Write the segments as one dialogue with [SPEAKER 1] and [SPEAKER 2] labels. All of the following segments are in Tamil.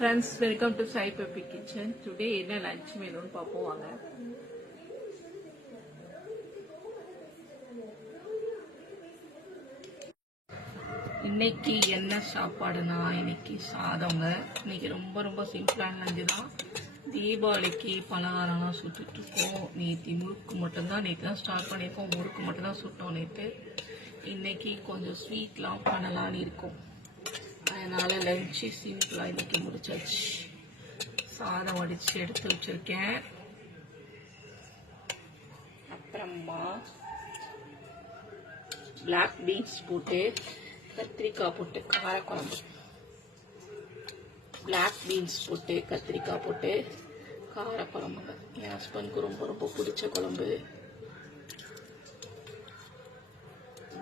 [SPEAKER 1] Friends welcome to Sai peppy kitchen today என்ன லஞ்ச் மெனுன்னு பார்ப்போம் வாங்க. இன்னைக்கு என்ன சாப்பாடுனா இன்னைக்கு சாதங்க. இன்னைக்கு ரொம்ப ரொம்ப சிம்பிளான லஞ்சு தான். தீபாவளிக்கு பலகாரம்லாம் சுட்டுட்டு இருக்கோம். நேற்று முறுக்கு மட்டும்தான் நேற்று தான் ஸ்டார்ட் பண்ணியிருக்கோம். முறுக்கு மட்டும்தான் சுட்டோம் நேற்று இன்னைக்கு கொஞ்சம் ஸ்வீட்லாம் பண்ணலான்னு இருக்கோம். அதனால லஞ்சு சிம்பிளாக இன்னைக்கு முடிச்சாச்சு. சாதம் வடிச்சு எடுத்து வச்சிருக்கேன். அப்புறமா பிளாக் பீன்ஸ் போட்டு கத்திரிக்காய் போட்டு காரக்குழம்பு. பிளாக் பீன்ஸ் போட்டு கத்திரிக்காய் போட்டு காரக்குழம்புங்க. என் ஹஸ்பண்ட்க்கு ரொம்ப ரொம்ப பிடிச்ச குழம்பு.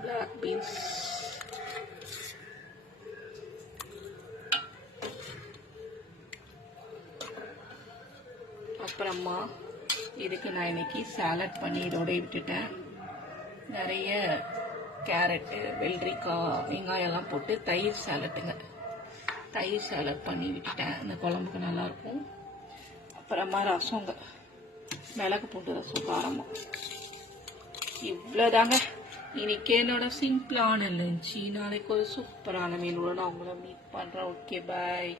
[SPEAKER 1] பிளாக் பீன்ஸ் அப்புறமா இதுக்கு நான் இன்னைக்கு சாலட் பண்ணி இதோடய விட்டுட்டேன். நிறைய கேரட்டு வெள்ளரிக்காய் வெங்காயம்லாம் போட்டு தயிர் சாலட்டுங்க தயிர் சாலட் பண்ணி விட்டுட்டேன். இந்த குழம்புக்கு நல்லாயிருக்கும் அப்புறமா ரசங்க மிளகு பூண்டு ரசம் காரமாக இவ்வளோதாங்க இன்னைக்கு என்னோட சிம்பிளான லஞ்ச் நாளைக்கு ஒரு சூப்பரான மீனோட நான் உங்களை மீட் பண்ணுறேன் ஓகே பாய்